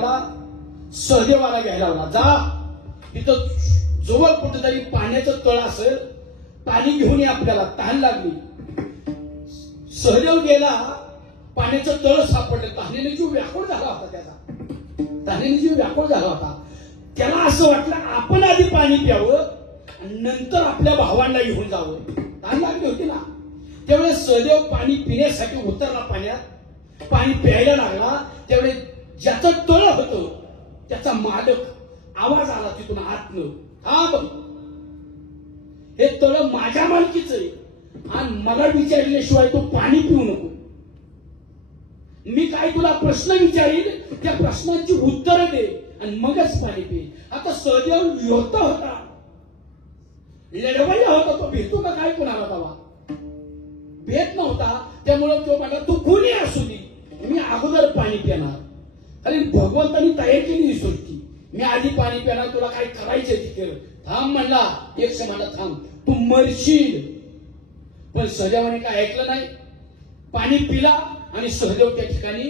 लावला, सहदेवाला घ्यायला लावला, जा तिथं जवळ कुठेतरी पाण्याचं तळ असेल, पाणी घेऊन ये, आपल्याला तहान लागली. सहदेव गेला, पाण्याचं तळ सापडलं. तहानेने जीव व्याकुळ झाला होता त्याचा, तहानेने जीव व्याकुळ झाला होता. त्याला असं वाटलं आपण आधी पाणी प्यावं आणि नंतर आपल्या भावांना घेऊन जावं. तहान लागली होती ना. त्यावेळेस सहदेव पाणी पिण्यासाठी उतरला पाण्यात, पाणी प्यायला लागला. त्यावेळेस ज्याचं तळ होतं त्याचा मालक आवाज आला तिथून आतनं, थांब, हे तळ माझ्या मालकीच आहे आणि मला विचारल्याशिवाय तू पाणी पिऊ नको. मी काय तुला प्रश्न विचारील, त्या प्रश्नांची उत्तरं दे आणि मगच पाणी पी. आता सहदेव योद्धा होता, लढवायला होता, तो भेटतो का काय कोणाला बाबा, भेट नव्हता. त्यामुळे तो मला तू कोणी असू दे, मी अगोदर पाणी पिणार. अरे भगवंतानी तयार केली ही सृष्टी, मी आधी पाणी पिणार, तुला काय करायचं ते केलं. थांब म्हणला, एक म्हणला थांब, तू मरशील. पण सहदेवाने काय ऐकलं नाही, पाणी पिला आणि सहदेव त्या ठिकाणी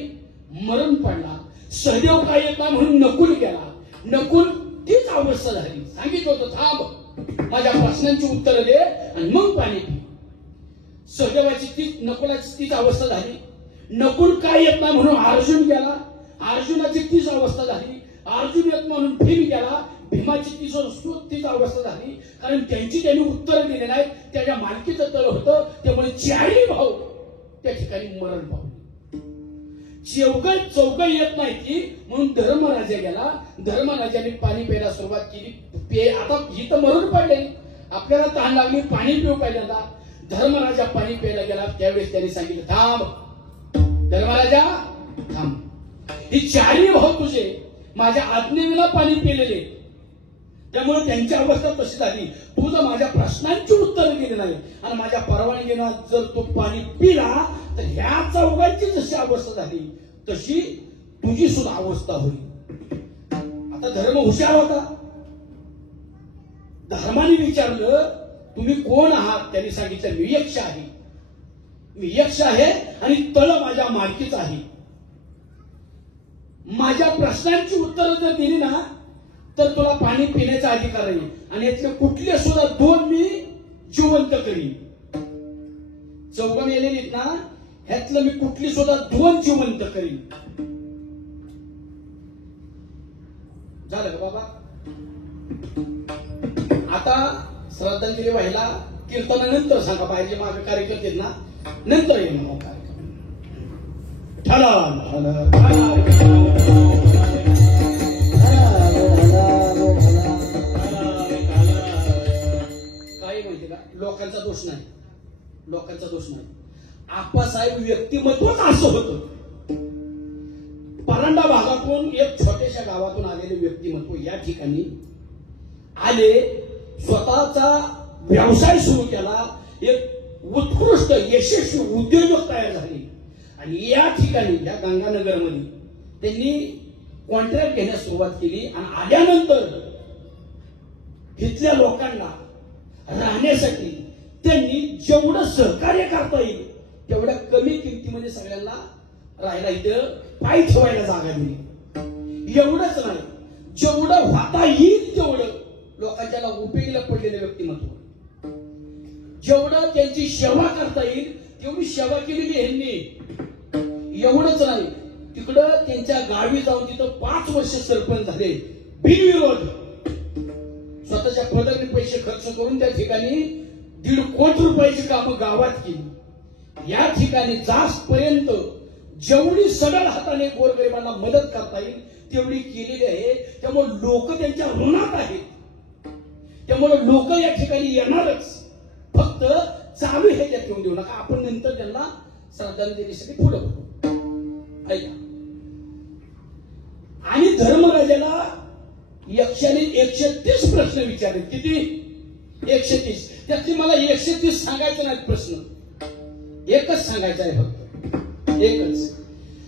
मरण पडला. सहदेव काय येत नाही म्हणून नकुल गेला. नकुल तीच अवस्था झाली. सांगितलं होतं थांब, माझ्या प्रश्नांची उत्तरं दे आणि मग पाणी पी. सहदेवाची तीच, नकुलाची तीच अवस्था झाली. नकुल काय येत नाही म्हणून अर्जुन गेला. अर्जुनाची तीच अवस्था झाली. अर्जुन येत म्हणून भीम गेला. भीमाची तीच अवस्था झाली. कारण त्यांची त्यांनी उत्तर दिले नाही. त्याच्या मालकीचं तळ होतं, त्यामुळे चारही भाऊ त्या ठिकाणी मरण पावले. चौघ येत नाही की म्हणून धर्मराजा गेला. धर्मराजाने पाणी प्यायला सुरुवात केली. आता ही तर मरून पडले, आपल्याला तहान लागली, पाणी पिऊ पहिल्यांदा. धर्मराजा पाणी प्यायला गेला. त्यावेळेस त्यांनी सांगितलं थांब धर्मराजा थांब, ही चारही भाऊ तुझे माझ्या आज्ञेविना पाणी पिलेले, त्यामुळे त्यांची अवस्था तशी झाली. तू जर माझ्या प्रश्नांची उत्तर दिली नाही आणि माझ्या परवानगीनं जर तू पाणी पिला तर ह्या चौघांची जशी अवस्था झाली तशी तुझी सुद्धा अवस्था होईल. आता धर्म हुशार होता. धर्माने विचारलं तुम्ही कोण आहात. त्यांनी सांगितलं मी यक्ष आहे, मी यक्ष आहे आणि तळ माझ्या मालकीच आहे. माझ्या प्रश्नांची उत्तरं जर दिली ना तर तुला पाणी पिण्याचा अधिकार आहे आणि यातले कुठले सुद्धा दोन मी जिवंत करीन. चौघ मेलेली ना, ह्यातलं मी कुठली सुद्धा दोन जिवंत करीन. झालं का बाबा. आता श्रद्धांजली व्हायला कीर्तनानंतर सांगा, पाहिजे माझे कार्यक्रम आहेत ना, नंतर येईल मग कार्यक्रम. काही माहिती का, लोकांचा दोष नाही, लोकांचा दोष नाही. आप्पासाहेब व्यक्तिमत्वच असं होतं. परांडा भागातून एक छोट्याशा गावातून आलेले व्यक्तिमत्व या ठिकाणी आले, स्वतःचा व्यवसाय सुरू केला, एक उत्कृष्ट यशस्वी उद्योजक तयार झाले आणि या ठिकाणी या गंगानगरमध्ये त्यांनी कॉन्ट्रॅक्ट घेण्यास सुरुवात केली. आणि आल्यानंतर तिथल्या लोकांना राहण्यासाठी त्यांनी जेवढं सहकार्य करता येईल तेवढ्या कमी किमतीमध्ये सगळ्यांना राहायला इथं पाय ठेवायला जागा दिली. एवढंच नाही, जेवढं वाता येईल तेवढं लोकांच्या उपयोगीला पडलेलं व्यक्तिमत्व, जेवढं त्यांची सेवा करता येईल तेवढी सेवा केलेली यांनी. एवढंच नाही, तिकडं त्यांच्या गावी जाऊन तिथं 5 वर्ष सरपंच झाले बिनविरोध. स्वतःच्या पदरने पैसे खर्च करून त्या ठिकाणी 1.5 कोटी रुपयाची कामं गावात केली. या ठिकाणी जास्तपर्यंत जेवढी सरळ हाताने गोरगरिबांना मदत करता येईल तेवढी केलेली आहे. त्यामुळे लोक त्यांच्या ऋणात आहेत, त्यामुळे लोक या ठिकाणी येणारच. फक्त चालू ह्याच्यात येऊन देऊ नका, आपण नंतर त्यांना श्रद्धांजलीसाठी पुढे बघू. ऐका. आणि धर्मराजाला यक्षाने 130 प्रश्न विचारले. किती? 130. त्यातली मला 130 सांगायचे नाहीत प्रश्न, एकच सांगायचं आहे फक्त, एकच.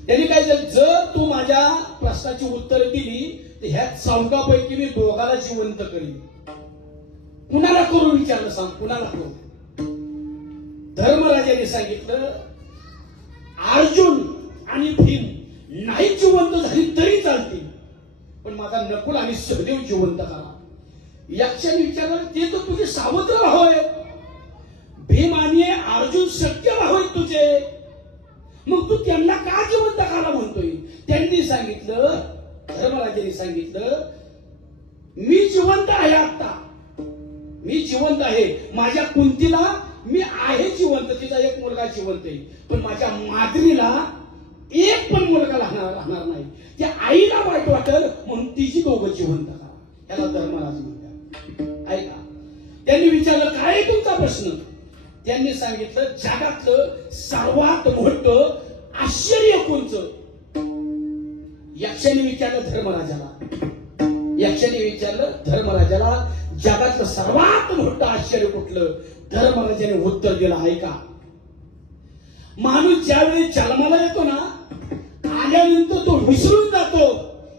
त्यांनी काय झालं, जर तू माझ्या प्रश्नाची उत्तर दिली तर ह्या 4पैकी मी 2 जिवंत करीन. कुणाला करू विचारलं, सांग कुणाला करू. धर्मराजाने सांगितलं अर्जुन आणि भीम नाही जिवंत झाली तरी चालतील, पण माझा नकुल आणि सहदेव जिवंत करा. यक्षाने विचारलं, ते तर तुझे सावत्र भाऊ आहे, भीम आणि अर्जुन सख्य भाऊ आहेत तुझे, मग तू त्यांना का जिवंत करा म्हणतोय? त्यांनी सांगितलं, धर्मराजांनी सांगितलं, मी जिवंत आहे, आता मी जिवंत आहे. माझ्या कुंतीला मी आहे जिवंत, तिचा एक मुलगा जिवंत आहे, पण माझ्या माद्रीला एक पण मुलगा राहणार नाही. त्या आईला वाईट वाटल म्हणून तिची दोघं जिवंत करा. त्याला धर्मराज म्हणतात. ऐका, त्यांनी विचारलं, काय आहे तुमचा प्रश्न? त्यांनी सांगितलं, जगातलं सर्वात मोठं आश्चर्य कोणचं? यक्षाने विचारलं धर्मराजाला, जगातलं सर्वात मोठं आश्चर्य कुठलं? धर्मराजाने उत्तर दिलं, ऐका, माणूस ज्यावेळी जन्माला येतो ना, आल्यानंतर तो विसरून जातो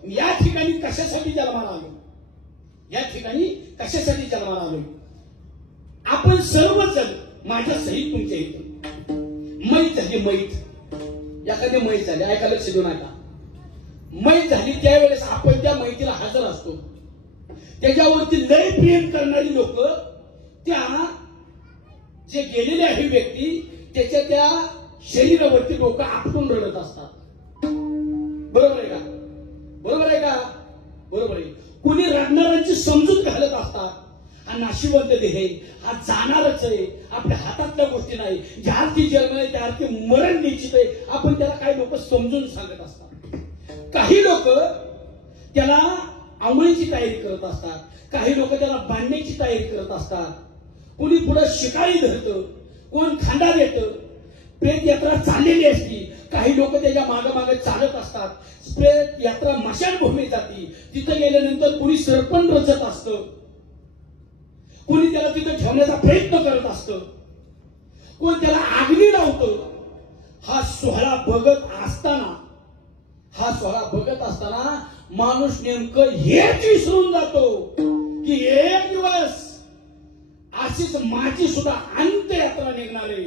या ठिकाणी कशासाठी जन्माला आलो, या ठिकाणी कशासाठी जन्माला आलो. आपण सर्वजण माझ्या सहित तुमच्या इथं मैत झाली, एखादी मैत झाली, ऐका, लक्ष देऊ नका, मैत झाली त्यावेळेस आपण त्या मैतीला हजर असतो. त्याच्यावरती लय प्रेम करणारी लोक, त्या जे गेलेले आहे व्यक्ती, त्याच्या त्या शरीरावरती लोक आपटून रडत असतात. बरोबर आहे का? बरोबर आहे. कुणी रडणाऱ्यांची समजूत घालत असतात. हा नाशिवंत देह, हा जाणारच आहे, आपल्या हातातल्या गोष्टी नाही. ज्या अर्थी जन्म आहे त्या अर्थी मरण निश्चित आहे, आपण त्याला काही लोक समजून सांगत असतात. काही लोक त्याला अंमळीची तयारी करत असतात, काही लोक त्याला बांधण्याची तयारी करत असतात. कोणी पुढे शिकारी धरतं, कोण खांदा देतं. प्रेत यात्रा चाललेली असती, काही लोक त्याच्या मागे चालत असतात. प्रेत यात्रा मशानभूमीत जाती, तिथं गेल्यानंतर कोणी सरपण रचत असतं, कोणी त्याला तिथं ठेवण्याचा प्रयत्न करत असतं, कोण त्याला आगनी लावतं. हा सोहळा बघत असताना माणूस नेमकं हेच विसरून जातो की एक दिवस अशीच माझी सुद्धा अंत्ययात्रा निघणार आहे.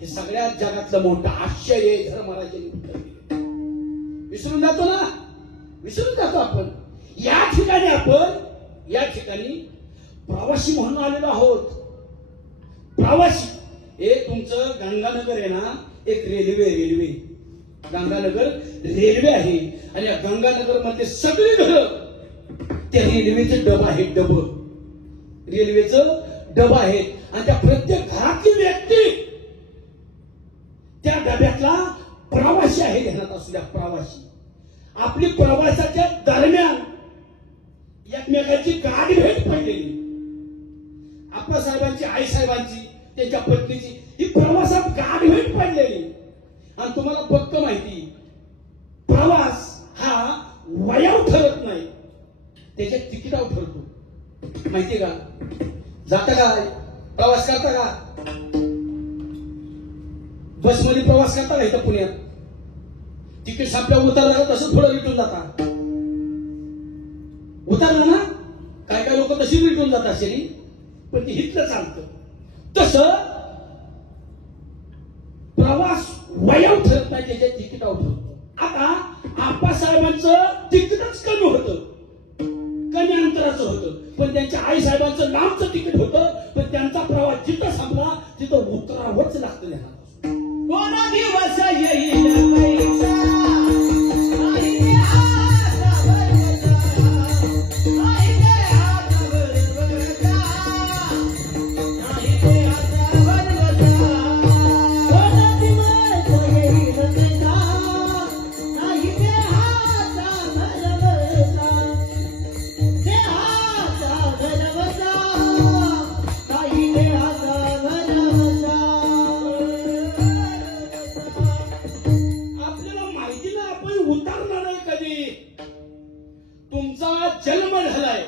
हे सगळ्यात जगातलं मोठं आश्चर्य आहे. धर्मराजांनी उत्तर दिलं. विसरून जातो आपण. या ठिकाणी प्रवासी म्हणून आलेलो आहोत. प्रवासी, हे तुमचं गंगानगर आहे ना, एक रेल्वे गंगानगर रेल्वे आहे, आणि या गंगानगर मध्ये सगळी घरं त्या रेल्वेचे डबा आहेत, रेल्वेचं डबा आहे, आणि त्या प्रत्येक घरातली व्यक्ती त्या डब्यातला प्रवासी आहे. ध्यानात असू द्या, प्रवासी. आपली प्रवासाच्या दरम्यान एकमेकांची गाठभेट पडलेली, आप्पासाहेबांची, आईसाहेबांची, त्यांच्या पत्नीची, ही प्रवासात गाठभेट पडलेली. आणि तुम्हाला फक्त माहिती, प्रवास हा वयावर ठरत नाही, त्याच्या तिकिटावर ठरतो. माहिती का? जाता का, प्रवास करता का, बसमध्ये प्रवास करता का? इथं पुण्यात तिकीट संपल्या उतरला तसं थोडं रिटून जाता, उतरलं ना, काय लोक तशी रिटून जातात असेल, पण ते हितलं चालतं. तसं प्रवास वयावर ठरत नाही, त्याच्या तिकिटावर ठरतो. आता आप्पासाहेबांचं तिकीटच कमी होतं, कमी अंतराचं होतं, पण त्यांच्या आईसाहेबांचं लांबचं तिकीट होतं, पण त्यांचा प्रवास जिथं संपला तिथं उतरावंच लागतं. कोणा दिवस येईल पैसा जन्म झालाय,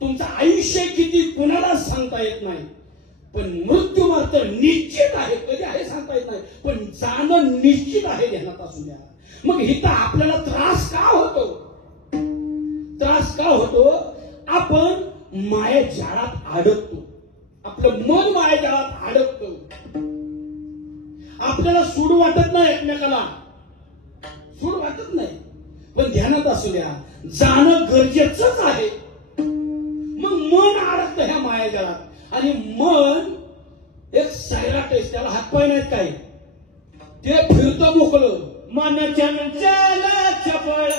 तुमचं आयुष्य किती कुणाला सांगता येत नाही, पण मृत्यू मात्र निश्चित आहे. कधी आहे सांगता येत नाही, पण जाणं निश्चित आहे. ध्यानात असू द्या. मग इथं आपल्याला त्रास का होतो? आपण माया जाळात अडकतो, आपलं मन माया जाळात अडकतो. आपल्याला सूड वाटत नाही, एकमेकाला सूड वाटत नाही. पण ध्यानात असू द्या, जाणं गरजेचंच आहे. मग मन अडकतं ह्या मायाजाळात, आणि मन एक सैराट आहे, त्याला हातपाय नाहीत काय, ते फिरतं मोकळं. मन चंचल चपळ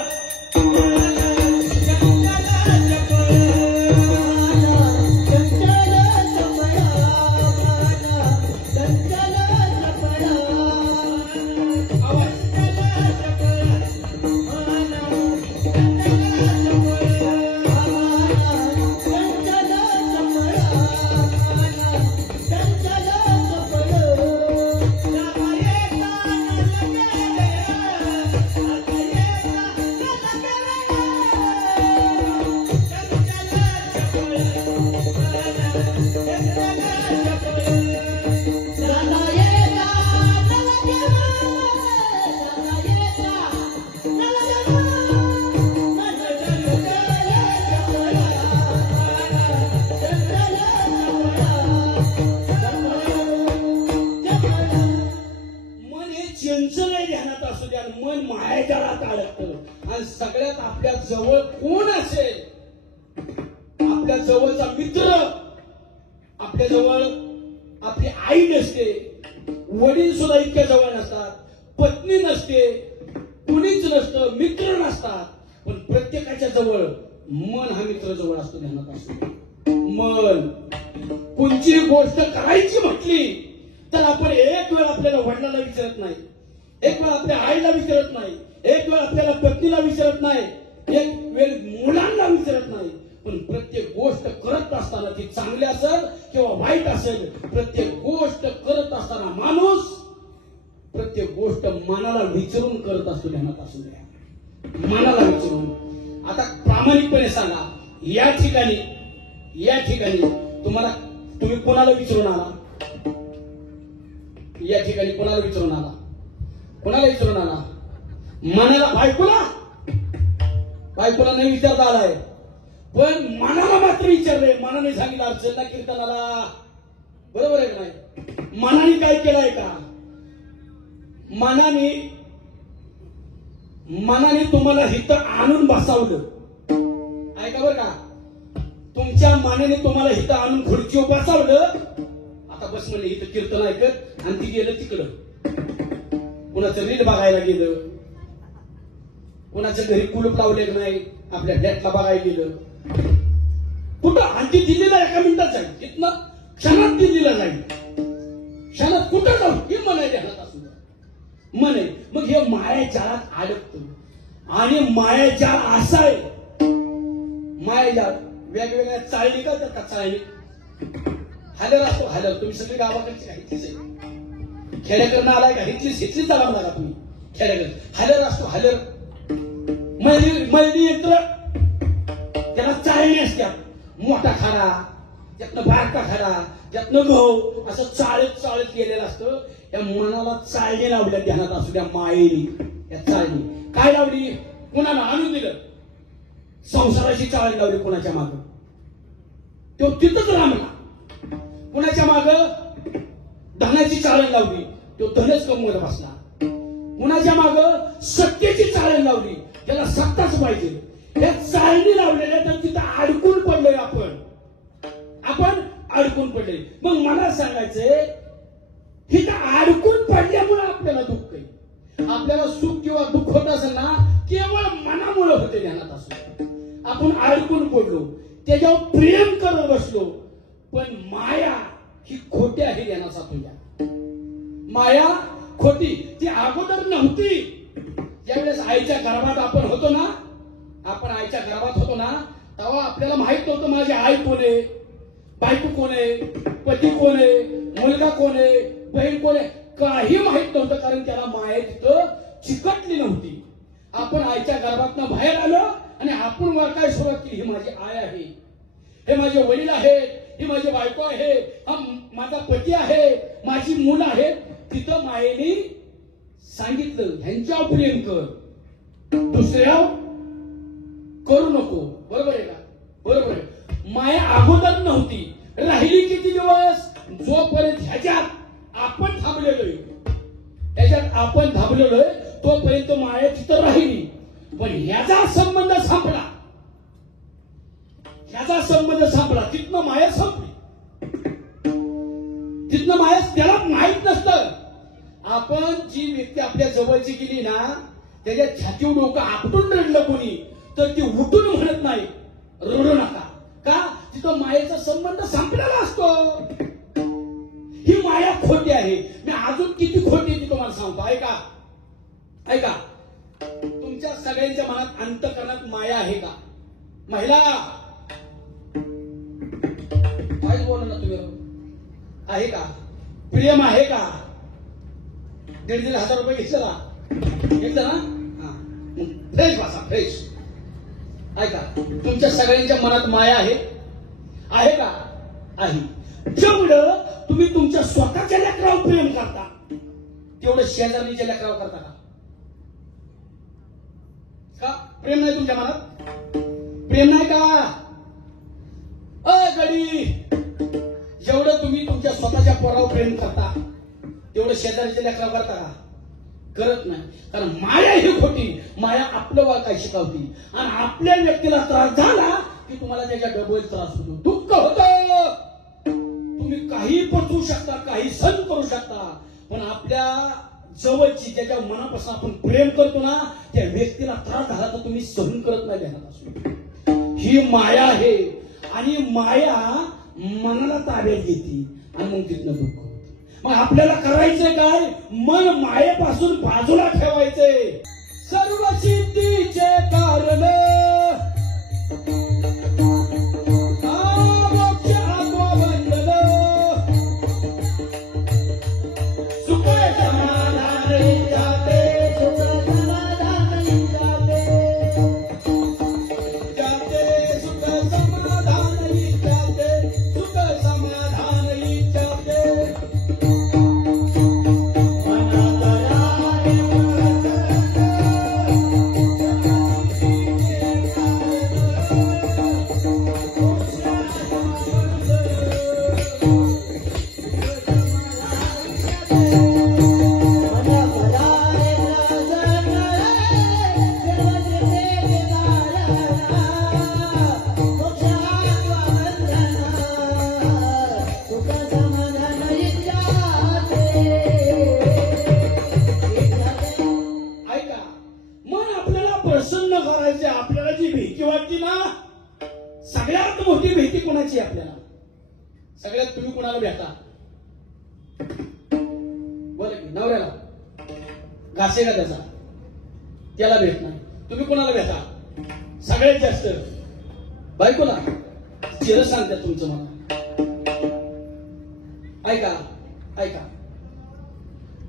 मन मायाजाळात अडकतं. आणि सगळ्यात आपल्या जवळ कोण असेल, आपल्या जवळचा मित्र, आपल्या जवळ आपली आई नसते, वडील सुद्धा इतक्या जवळ नसतात, पत्नी नसते, कुणीच नसतं, मित्र नसतात, पण प्रत्येकाच्या जवळ मन हा मित्र जवळ असतो. ध्यानात असतो, मन कोणची गोष्ट करायची म्हटली तर आपण एक वेळ आपल्याला वडिलांना विचारत नाही, एक वेळ आपल्या आईला विचारत नाही, एक वेळ आपल्याला पत्नीला विचारत नाही, एक वेळ मुलांना विचारत नाही, पण प्रत्येक गोष्ट करत असताना ती चांगली असेल किंवा वाईट असेल, प्रत्येक गोष्ट करत असताना माणूस प्रत्येक गोष्ट मनाला विचारून करत असतो. ध्यानात असू द्या, मनाला विचारून. आता प्रामाणिकपणे सांगा, या ठिकाणी तुम्ही कोणाला विचारून आला? या ठिकाणी कोणाला विचारून आला? कोणाला विचारून आला? मनाला, बायकोला नाही विचारता आलाय, पण मनाला मात्र विचारलंय. मनाने सांगितलं अर्चना कीर्तनाला, बरोबर आहे का नाही? मनाने काय केलंय का? मनाने तुम्हाला इथं आणून बसावलं. ऐका बरं का, तुमच्या मनाने तुम्हाला इथं आणून खुर्चीवर बसावलं. आता बस म्हणले इथं कीर्तन ऐकत, आणि ती गेलं तिकडं, कुणाचं रील बघायला गेलं, कुणाच्या घरी कुलूप लावले नाही, आपल्या फ्लॅटला बघायला गेलं, कुठं. आणि ती दिल्लीला एका मिनिटात जाईल, तिथनं क्षणात दिल्लीला जाईल, क्षणात कुठं जाऊ ही म्हणायची हात असू मन आहे. मग हे मायाजाळात अडकतं. आणि मायाजाळ असा आहे, मायाजाळ वेगवेगळ्या चाळणी का त्या चाळणी हालर असतो. हालर तुम्ही सगळी गावाकडची हितलीच आहे, खेड्याकडनं आलाय का? हितलीच आला म्हणा का तुम्ही? खेड्याकडे हालर असतो, हालर मळणी यंत्र, त्याला चाळणी असत्या. मोठा खाडा, त्यातनं बारका खाडा, त्यातनं गहू, असं चाळत गेलेलं असतं. त्या मनाला चाळणी लावल्या. ध्यानात असू द्या, मायेने त्या चाळणी काय लावली? कुणाला आणून दिलं? संसाराची चाळणी लावली कुणाच्या माग, तो तिथंच रामला. कुणाच्या माग धनाची चाळण लावली, तो धनच कमवत बसला. कुणाच्या माग सत्तेची चाळण लावली, त्याला सत्ताच पाहिजे. या चाळणी लावलेल्या तर तिथं अडकून पडलोय आपण अडकून पडले. मग मला सांगायचंय, तिथं अडकून पडल्यामुळे आपल्याला दुःख आहे. आपल्याला सुख किंवा दुःख होत असेल ना, केवळ मनामुळे होते. ध्यानात असो, आपण अडकून पडलो, त्याच्यावर प्रेम करत बसलो. पण माया ही खोटी आहे. ध्यानात असू द्या, माया खोटी. ती अगोदर नव्हती. ज्यावेळेस आईच्या गर्भात आपण होतो ना, तेव्हा आपल्याला माहित नव्हतं माझी आई कोण आहे, बायको कोण आहे, पती कोण आहे, मुलगा कोण आहे, बहीण कोण आहे, काही माहित नव्हतं. कारण त्याला माया तिथं चिकटली नव्हती. आपण आईच्या गर्भातनं बाहेर आलो आणि आपण काय सुरुवात केली? ही माझी आई आहे, हे माझे वडील आहेत, ही माझी बायको आहे, हा माझा पती आहे, माझी मुलं आहेत. तिथं मायेने सांगितलं, ह्यांच्यावर प्रेम कर, दुसऱ्यावर करू नको. बरोबर आहे का? बरोबर आहे. माया अगोदर नव्हती. राहिली किती दिवस? जोपर्यंत ह्याच्यात आपण थांबलेलोय तोपर्यंत माया तिथं राहिली. पण ह्याचा संबंध संपला, ह्याचा संबंध संपला, तिथनं माया संपली, तिथनं माया त्याला माहित नसतं. आपण जी व्यक्ती आपल्या जवळची गेली ना, त्याच्या छातीवर डोकं आपटून रडलं कोणी तर ती उठून म्हणत नाही रडू नका, का तिथं मायेचा संबंध संपलेला असतो. ही माया खोटी आहे. मी अजून किती खोटी ती तुम्हाला सांगतो, ऐका ऐका. तुमच्या सगळ्यांच्या मनात अंतःकरणात माया आहे का? महिला काय बोला ना तुम्ही, आहे का? प्रेम आहे का? 1,500 रुपये घेतलं ना, फ्रेश बसा, फ्रेश. ऐका, तुमच्या सगळ्यांच्या मनात माया आहे, आहे का? आहे. जेवढं तुम्ही तुमच्या स्वतःच्या लेकरावर प्रेम करता तेवढं शेजारणीच्या लेकरावर करता का? का प्रेम नाही तुमच्या मनात? प्रेम नाही का? गडी, जेवढं तुम्ही तुमच्या स्वतःच्या पोरावर प्रेम करता तेवढं शेजारीच्या लेकरावर करता का? करत नाही. कारण माया ही खोटी. माया आपलं वा काय शिकवती आणि आपल्या व्यक्तीला त्रास झाला की तुम्हाला त्याच्या डबल त्रास होतो, दुःख होतं. तुम्ही काही पचवू शकता, काही सहन करू शकता, पण आपल्या जवळची ज्याच्या मनापासून आपण प्रेम करतो ना त्या व्यक्तीला त्रास झाला तर तुम्ही सहन करत नाही ध्यानात. ही माया आहे आणि माया मनाला ताब्यात घेते आणि मग तिथनं दुःख होतं. मग आपल्याला करायचंय काय? मन मायेपासून बाजूला ठेवायचंय. सर्व सिद्धीचे कारण आपल्याला जी भीती वाटते ना, सगळ्यात मोठी भीती कोणाची आपल्याला? सगळ्यात तुम्ही कोणाला भेटा? बोला की नवऱ्याला घासे का त्याचा, त्याला भेट नाही. तुम्ही कोणाला भेटा सगळ्यात जास्त? बायकोला. चिर सांगतात तुमचं मला. ऐका ऐका,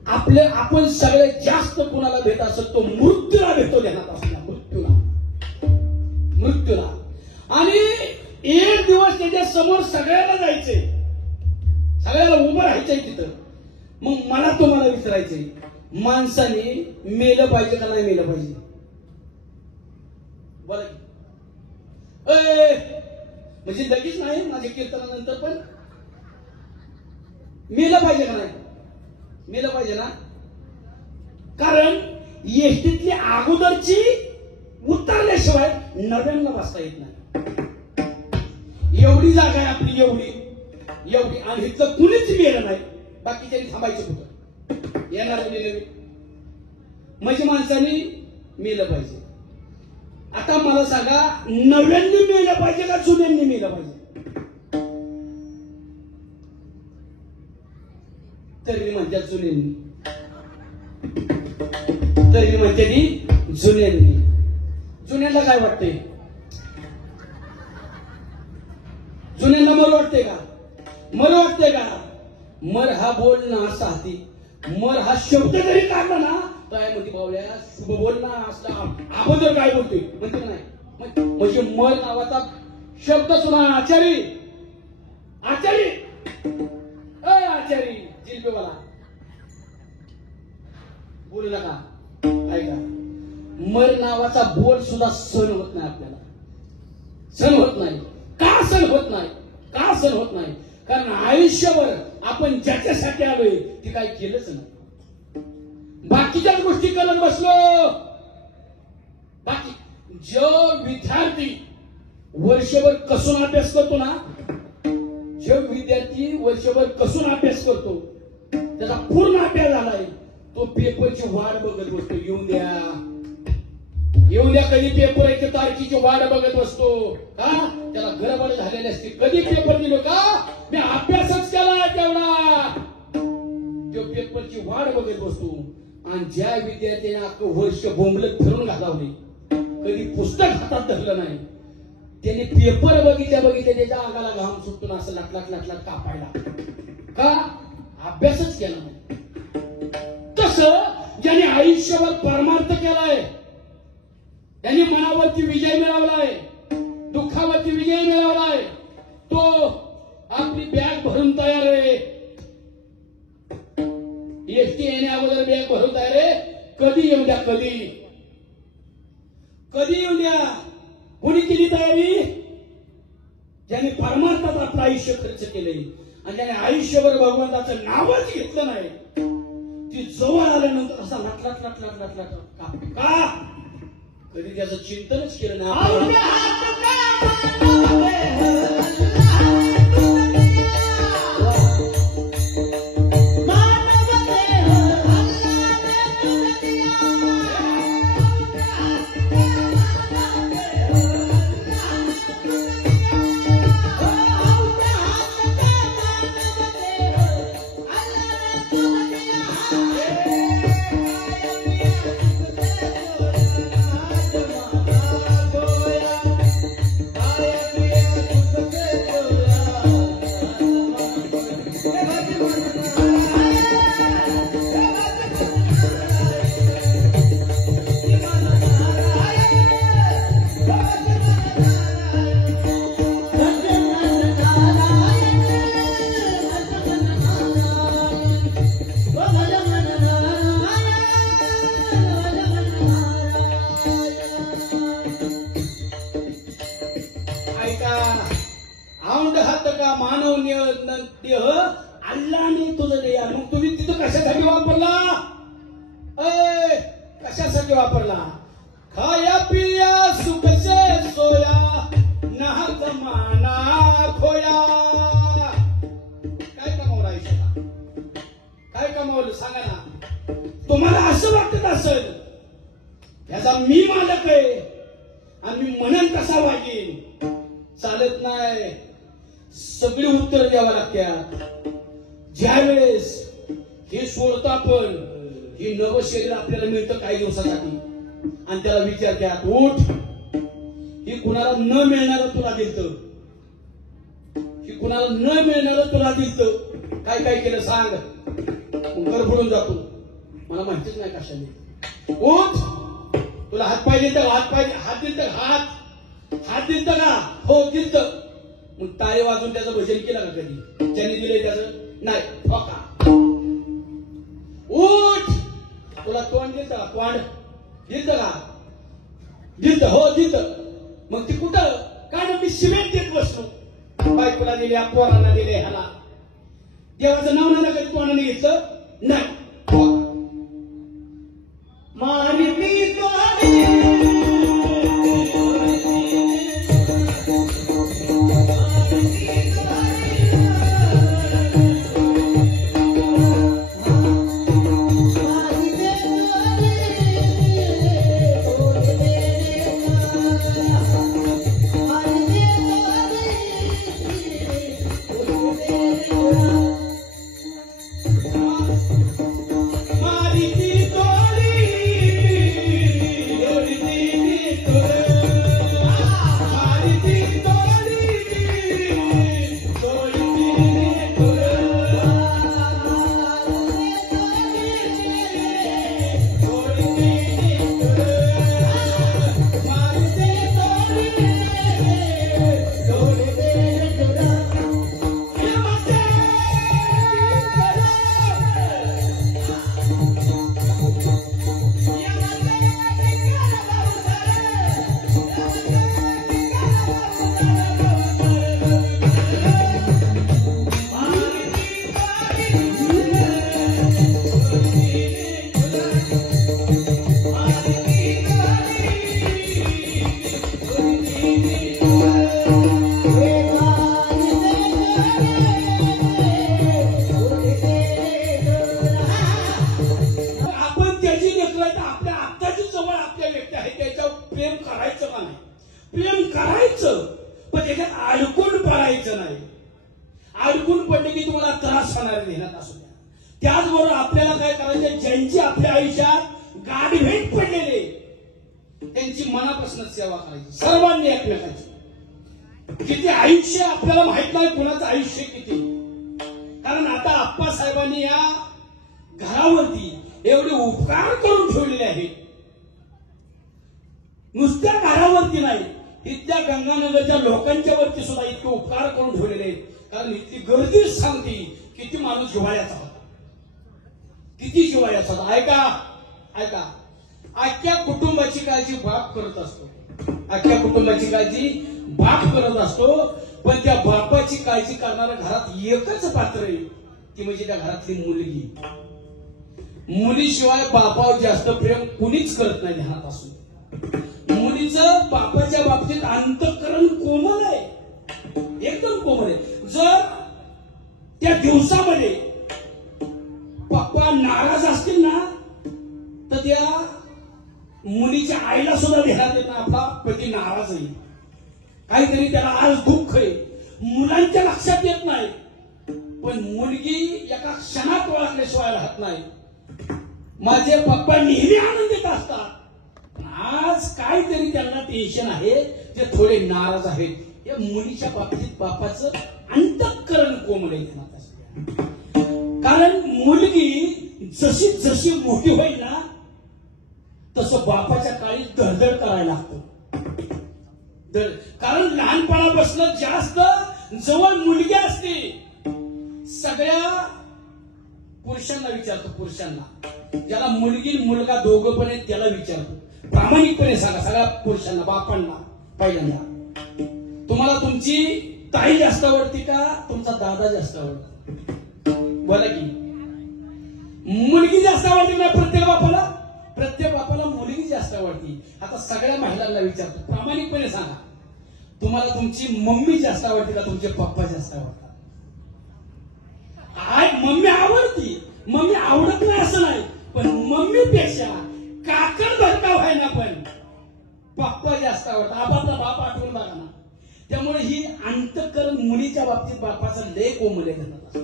आपण सगळ्यात जास्त कोणाला भेट असत तो मृत्यूला भेटतो. ध्यानात असतो, मृत्यूला. आणि एक दिवस त्याच्या समोर सगळ्याला जायचंय, सगळ्याला उभं राहायचंय तिथं. मग मला तुम्हाला विचारायचंय, माणसाने मेलं पाहिजे का नाही मेलं पाहिजे? बोला की. म्हणजे लगेच नाही, माझ्या कीर्तनानंतर पण मेलं पाहिजे का नाही? मेलं पाहिजे ना. कारण एसटीतली अगोदरची उतरल्याशिवाय नव्यानं बसता येत नाही. एवढी जागा आहे आपली, एवढी एवढी, आणि इथलं कुणीच मेलं नाही. बाकीच्यांनी थांबायचं कुठं? येणार म्हणजे माणसाने मेलं पाहिजे. आता मला सांगा, नव्यांनी मेलं पाहिजे का जुन्यांनी मेलं पाहिजे? तरी म्हणतात जुन्यांनी, तरी म्हणते ती जुन्यांनी. जुन्यांना काय वाटते? जुन्यांना मर वाटते का? मर वाटते का? मर हा बोल ना साथी, मर हा शब्द जरी काढला ना काय म्हणते बावल्या, शुभ बोल ना असला अगोदर काय बोलतोय म्हणते नाही. म्हणजे मर नावाचा शब्द सुना. आचारी आचारी आचारी जिलपेवाला बोलू नका. ऐका, मर नावाचा बोल सुद्धा सण होत नाही आपल्याला. सण होत नाही. का सण होत नाही? का सण होत नाही? कारण आयुष्यभर आपण ज्याच्यासाठी आलोय ते काही केलंच नाही. बाकीच्याच गोष्टी करत बसलो, बाकी जो विद्यार्थी वर्षभर कसून अभ्यास करतो ना, जो विद्यार्थी वर्षभर कसून अभ्यास करतो, त्याचा पूर्ण अभ्यास झालाय, तो पेपरची वाट बघत बसतो. येऊन द्या कधी पेपर आहे ते तारखेची वाट बघत बसतो. का त्याला गडबड झालेली असते. कधी पेपर दिलो का, मी अभ्यासच केला तेवढा, तो पेपरची वाट बघत बसतो. आणि ज्या विद्यार्थ्याने अख्खं वर्ष बोंबलत फिरून घालावले, कधी पुस्तक हातात धरलं नाही, त्याने पेपर बघितल्या त्याच्या अंगाला घाम सुटतो असं लटलट कापायला. का अभ्यासच केला नाही. तसं ज्याने आयुष्यभर परमार्थ केलाय, त्यांनी मनावरती विजय मिळवलाय, दुःखावरती विजय मिळवलाय, तो आपली बॅग भरून तयार आहे. एसटी येणे अगोदर बॅग भरून तयार आहे. कधी येऊ द्या, कधी येऊ द्या. कोणी केली तयारी? ज्याने परमार्थात आपलं आयुष्य खर्च केले आणि ज्याने आयुष्यभर भगवंताचं नावच घेतलं नाही, ती जवळ आल्यानंतर असा लटलट का कधी त्याचं चिंतनच केलं नाही. अल्लाने तुझं द्या. मग तुम्ही तिथं कशासाठी वापरला? कशासाठी वापरला? खाया पिया सुख से सोया, नाहक माना खोया. काय कमावलं आयुष्याला? काय कमावलं सांगा ना. तुम्हाला असं वाटत असेल याचा मी मालक आहे आणि मी म्हणन कसा वागेन, चालत नाही. सगळी उत्तर द्यावं लागतात. ज्यावेळेस हे सोडतो आपण, हे नवं शरीर आपल्याला मिळतं काही दिवसासाठी आणि त्याला विचारतात, उठ, ही कुणाला न मिळणार तुला दिलतं, ही कुणाला न मिळणार तुला दिलतं. काय काय केलं सांग. गडबडून जातो, मला माहितीच नाही कशाने. उठ, तुला हात पाय दिलतं, हात दिलतं, हात दिलतं का? हो दिलतं. मग टाळे वाजून त्याचं भजन केलं का कधी? ज्यांनी दिलंय त्याचं नाही. ठोका. उठ, तुला तोंड दिलतं का? तोंड दिलतं का? दिलतं. हो दिलतं. मग ती कुठं? काय मी सिमेंट देत बसलो. बायकोला दिल्या, पोरांना दिले, ह्याला. देवाचं नाव नाही कधी तोंडाने घेतलं नाही. मारी मी करायचं का नाही? प्रेम करायचं, पण त्याच्यात अडकून पडायचं नाही. अडकून पडले की तुम्हाला त्रास होणार देण्यात असू द्या. त्याचबरोबर आपल्याला काय करायचं, ज्यांची आपल्या आयुष्यात गाठभेट पडलेले त्यांची मनापासून सेवा करायची, सर्वांनी एकमेकांची. किती आयुष्य आपल्याला माहित नाही, कुणाचं आयुष्य किती. कारण आता आप्पासाहेबांनी या घरावरती एवढे उपकार करून ठेवलेले आहेत. नुसत्या घरावरती नाही, इथल्या गंगानगरच्या लोकांच्या वरती सुद्धा इतके उपकार करून ठेवलेले आहेत. कारण इतकी गर्दीच सांगते किती माणूस जिव्हाळ्याचा होता, किती जिव्हाळ्याचा होता. ऐका ऐका, अख्ख्या कुटुंबाची काळजी बाप करत असतो, अख्ख्या कुटुंबाची काळजी बाप करत असतो. पण त्या बापाची काळजी करणाऱ्या घरात एकच पात्र आहे, ती म्हणजे त्या घरातली मुलगी. मुलीशिवाय बापावर जास्त प्रेम कुणीच करत नाही, ध्यानात असू. मुलीचं बापाच्या बाबतीत अंतःकरण कोमल आहे, एकदम कोमल आहे. जर त्या दिवसामध्ये पप्पा नाराज असतील ना, तर त्या मुलीच्या आईला सुद्धा ध्यानात येत ना आपला पती नाराज आहे, काहीतरी त्याला आज दुःख आहे. मुलांच्या लक्षात येत नाही, पण मुलगी एका क्षणात ओळखल्याशिवाय राहत नाही. माझे पप्पा नेहमी आनंदित असतात, आज काहीतरी त्यांना टेन्शन आहे, ते थोडे नाराज आहेत. या मुलीच्या बाबतीत बापाचं अंतःकरण कोमल आहे. कारण मुलगी जशी जशी मोठी होईल ना, तसं बापाच्या काळी धडधड करायला लागतं. कारण लहानपणापासून जास्त जवळ मुलगी असते. सगळ्या पुरुषांना विचारतो, पुरुषांना ज्याला मुलगी मुलगा दोघं पण आहेत त्याला विचारतो, प्रामाणिकपणे सांगा सगळ्या पुरुषांना, बापांना. पहिल्यांदा तुम्हाला तुमची ताई जास्त आवडती का तुमचा दादा जास्त आवडतो? बोला की. मुलगी जास्त आवडते ना प्रत्येक बापाला? प्रत्येक बापाला मुलगी जास्त आवडती. आता सगळ्या महिलांना विचारतो, प्रामाणिकपणे सांगा, तुम्हाला तुमची मम्मी जास्त आवडते का तुमचे पप्पा जास्त आवडतात? मम्मी आवडती, मम्मी आवडत नाही असं नाही, पण मम्मीपेक्षा काकड भरता व्हायला पण पप्पा जास्त आवडतात. आबाचा बाप आठवून बघा ना. त्यामुळे ही अंतःकरण मुलीच्या बाबतीत बापाचं लय कोमल आहे.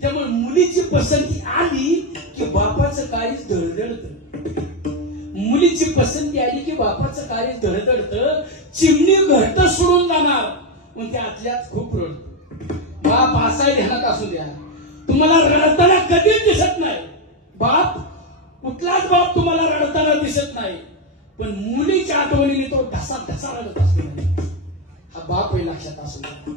त्यामुळे मुलीची पसंती आली की बापाचं काळीच धडधडत. मुलीची पसंती आली की बापाचं कार्य धडधडत. चिमणी घरट सोडून जाणार, पण त्या आतल्यात खूप रडतो. बाप असा ध्यानात असू द्या, तुम्हाला रडताना कधीच दिसत नाही. बाप कुठलाच बाप तुम्हाला रडताना दिसत नाही, पण मुलीच्या आठवणीने तो ढसा ढसा रडत असतो. हा बाप हे लक्षात असू द्या.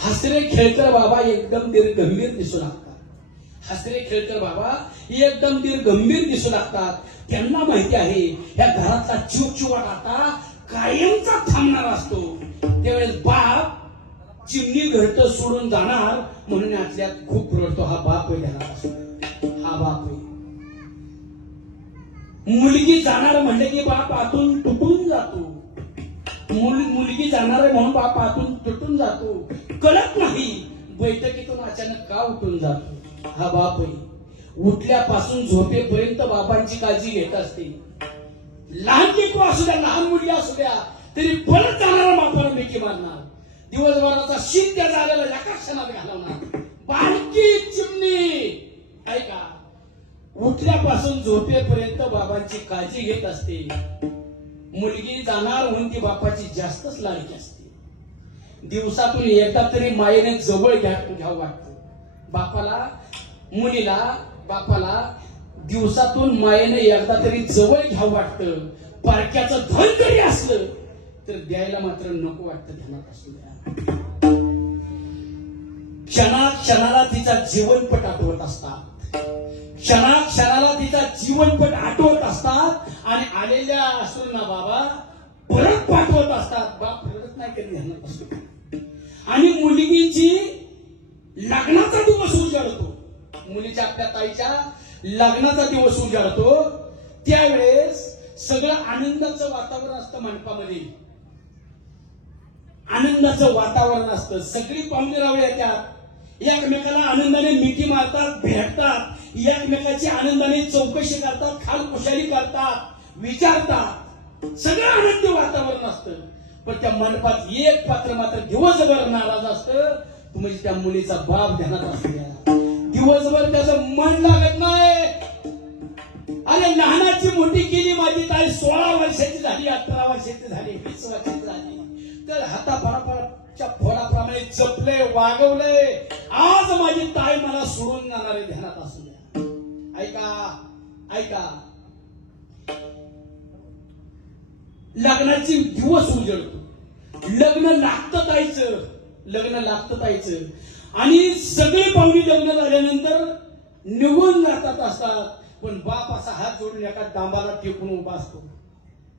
हसरे खेळकर बाबा एकदम गंभीर दिसू लागतात. हसरे खेळकर बाबा एकदम गंभीर दिसू लागतात. त्यांना माहिती आहे या घरातला चिवचिवाट आता कायमचा थांबणार असतो. त्यावेळेस बाप चिमणी घरट सोडून जाणार म्हणून यातल्यात खूप रडतो. हा बाप आहे, त्याला असतो हा बाप आहे. मुलगी जाणार म्हणले की बाप आतून तुटून जातो. मुलगी जाणार आहे म्हणून बाप आतून तुटून जातो. कळत नाही बैठकीतून अचानक का उठून जातो. हा बाप आहे. उठल्यापासून झोपेपर्यंत बाबांची काळजी घेत असते. लहान लेकरू असू द्या, लहान मुलगी असू द्या, तरी परत जाणारा बापाला मिठी मारणार. दिवसभराचा शीत त्या झालेला एका क्षणात घालवणार. बारकी चिमणी ऐका, उठल्यापासून झोपेपर्यंत बाबांची काळजी घेत असते. मुलगी जाणार म्हणून ती बापाची जास्तच लाडकी असते. दिवसातून एकदा तरी मायेने जवळ घ्यावं वाटतं. बापाला, मुलीला, बापाला दिवसातून मायेने एकदा तरी जवळ घ्यावं वाटतं. पारख्याचं धन जरी असलं तर द्यायला मात्र नको वाटतं. ध्यानात असू द्या. क्षणाला तिचा जीवनपट आठवत असतात. क्षणाला तिचा जीवनपट आठवत असतात आणि आलेल्या असूंना बाबा परत पाठवत असतात. बाप रडत नाही कधी. ध्यानात असू. आणि मुलगीची लग्नाचा दिवस उजाडतो. मुलीच्या आपल्या ताईच्या लग्नाचा दिवस उजाडतो. त्यावेळेस सगळं आनंदाचं वातावरण असतं. मंडपामध्ये आनंदाचं वातावरण असतं. सगळी पाहुणे रावळे येतात. एकमेकाला आनंदाने मिठी मारतात, भेटतात. एकमेकाची आनंदाने चौकशी करतात, खालकुशाली करतात, विचारतात. सगळं आनंदी वातावरण असतं, पण त्या मंडपात एक पात्र मात्र दिवसभर नाराज असतं. तुम्ही त्या मुलीचा बाप ध्यानात असू द्या, दिवसभर त्याचं मन लागत नाही. अरे लहानाची मोठी केली माझी ताई, 16 वर्षाची झाली, 18 वर्षाची झाली, 20 वर्षाची झाली, तर हाताफाडाच्या फोडाप्रमाणे जपले, वागवले. आज माझी ताई मला सोडून जाणारे ध्यानात असू द्या. ऐका ऐका, लग्नाचे दिवस उजळतो, लग्न लागतं ताईचं, लग्न लागतं ताईचं, आणि सगळे पाहुणे लग्न झाल्यानंतर निघून जातात असतात. पण बाप असा हात जोडून एका डांबाला टेकून उभा असतो.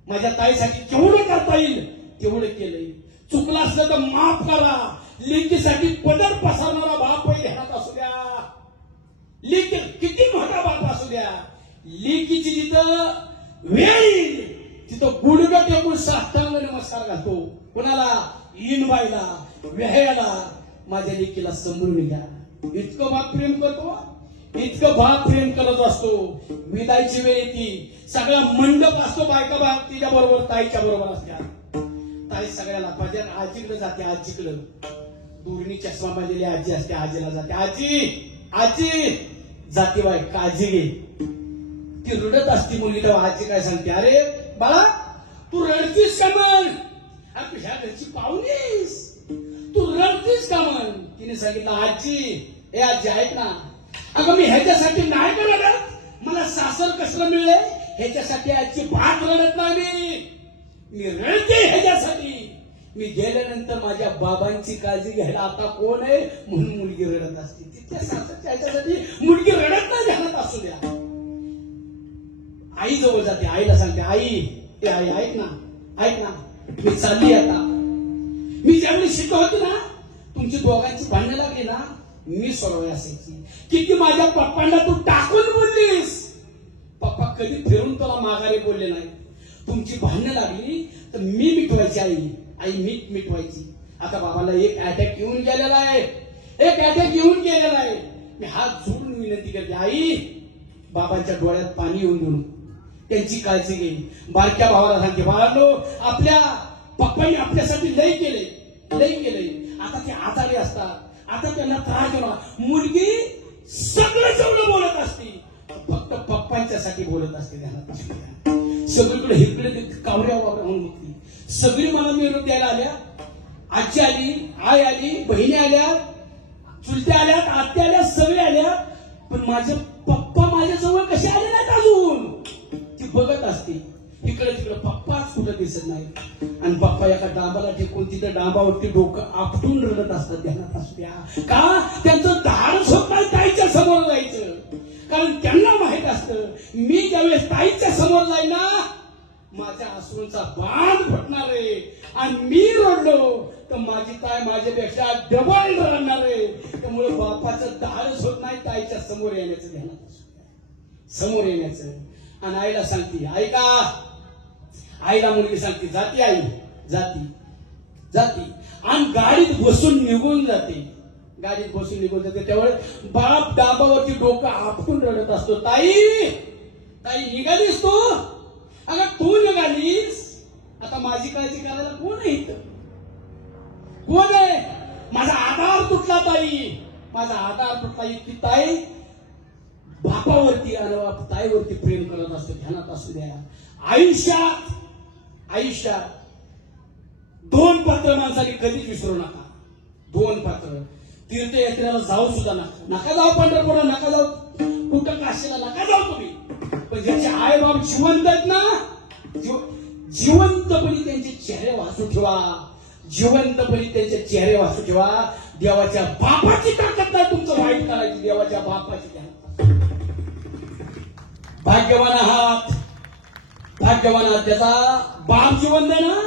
माझ्या ताईसाठी जेवढं करता येईल तेवढं केलंय, चुकलं असलं तर माफ करा. लेकीसाठी पदर पसरणारा बाप ध्यानात असू द्या. लेकी किती मोठा बाप असू द्या, लेकीची जिथं वेळ येईल तिथं गुडघं टेकून साष्टांग नमस्कार घालतो. कुणाला? इनबाईला, वेह्याला, माझ्या लेकीला समजून घ्या. इतकं बाप प्रेम करतो, इतकं बाप प्रेम करत असतो. विदायची वेळ येते, सगळा मंडप असतो, बायका बाप तिच्या बरोबर ताईच्या बरोबर असतात. ताई सगळ्याला माझ्या आजीकडे जाते, आजीकडे दुर्णी चष्मा बांधलेली आजी असते, आजीला जाते, आजी आजी जाते बाय काळजी घे. ती रडत असती मुलगी, तेव्हा आजी काय सांगते, अरे बाळा तू रडतीस का म्हण, ह्या घरची पाहुणीस, तू रडतीस का म्हण. तिने सांगितलं, आजी ए आजी ऐक ना, अगं मी ह्याच्यासाठी नाही का रडत, मला सासर कसलं मिळले ह्याच्यासाठी आजची भात रडत नाही, मी रडते ह्याच्यासाठी. मी गेल्यानंतर माझ्या बाबांची काळजी घ्यायला आता कोण आहे म्हणून मुलगी रडत असते. तिच्या सासरच्या ह्याच्यासाठी मुलगी रडत नाही, ध्यानात असू द्या. आई जवळ जाते, आईला सांगते, आई ते आई ऐक ना, ऐक ना, मी चालली आता. मी ज्यावेळी शिकवते ना, तुमची दोघांची भांडणं लागली ना, मी सोडवाय असायची. किती माझ्या पप्पांना तू टाकून बोललीस, पप्पा कधी फिरून तुला माघारी बोलले नाही. तुमची भांडणं लागली तर मी मिटवायची, आई मीठ मिटवायची. आता बाबाला एक अटॅक येऊन गेलेला आहे, एक अटॅक येऊन गेलेला आहे. मी हात जोडून विनंती करते, आई बाबांच्या डोळ्यात पाणी येऊन देऊन त्यांची काळजी घे. बारक्या भावाला सांगते, बाळांनो आपल्या पप्पांनी आपल्यासाठी लय केले, लय केले. आता ते आजारी असतात, आता त्यांना त्रास होणार. मुलगी सगळं जेवढं बोलत असते, फक्त पप्पांच्यासाठी बोलत असते, ध्यानात असू द्या. सगळीकडे इकडे कावऱ्या वावऱ्या होऊन होती. सगळी मला निरोप द्यायला आल्या, आजी आली, आई आली, बहिणी आल्या, चुलत्या आल्यात, आत्या आल्या, सगळे आल्या. पण माझे पप्पा माझ्याजवळ कसे आले नाहीत अजून. ती बघत असते इकडे तिकडे, पप्पाच कुठं दिसत नाही. आणि पप्पा एका डांबाला टेकून तिथं डांबावरती डोकं आपटून रडत असतात, ध्यानात असू द्या. का? त्यांचं धाडस होत नाही ताईच्या समोर जायचं, कारण त्यांना माहित असतं मी ज्यावेळेस ताईच्या समोर जाईल ना, माझ्या अश्रूंचा बाण फुटणार आहे, आणि मी रडलो तर माझी ताई माझ्यापेक्षा डबल रडणार आहे. त्यामुळे बापाचं धाडस होत नाही ताईच्या समोर येण्याचं, ध्यानात असू द्या, समोर येण्याचं. आणि आईला सांगते, ऐका, आईला मुलगी सांगते, जाती आई, जाती जाती, आणि गाडीत बसून निघून जाते, गाडीत बसून निघून जाते. त्यावेळेस बाप डाबावरती डोकं आपटून रडत असतो, ताई ताई निघालीस तू, अगं तू निघालीस, आता माझी काळजी करायला कोण आहे इथं, कोण आहे? माझा आधार तुटला ताई, माझा आधार तुटला. इतकी ताई बापावरती आणि ताईवरती प्रेम करत असतो, ध्यानात असू द्या. आयुष्यात आयुष्यात 2 पात्र माणसाने कधीच विसरू नका, 2 पात्र. तीर्थयात्रेला जाऊ सुद्धा नका जाऊ, पंढरपूरला नका जाऊ, कुठं काशीला नका जाऊ तुम्ही. पण ज्याचे आई बाप जिवंत आहेत ना, जिवंतपणी त्यांचे चेहरे वाचू ठेवा, जिवंतपणी त्यांचे चेहरे वाचू ठेवा. देवाच्या बापाची ताकद नाही तुमचं वाईट करायची, देवाच्या बापाची ताकद. भाग्यवान आहात, भाग्यवान आहात, त्याचा बाप जिवंत आहे ना,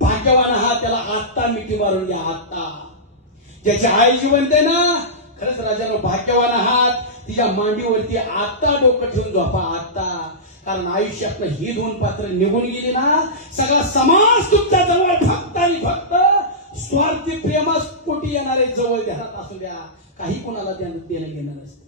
भाग्यवान आहात, त्याला आत्ता मिठी मारून द्या, आत्ता. ज्याची आई जिवंत आहे ना, खरंच राजानो भाग्यवान आहात, तिच्या मांडीवरती आत्ता डोकं ठेवून झोपा, आत्ता. कारण आयुष्यात ही 2 पात्र निघून गेली ना, सगळा समाज तुमच्या जवळ फक्त आणि फक्त स्वार्थी प्रेमास पोटी येणारे जवळ, ध्यानात असू द्या. काही कोणाला देणं घेणार असतं.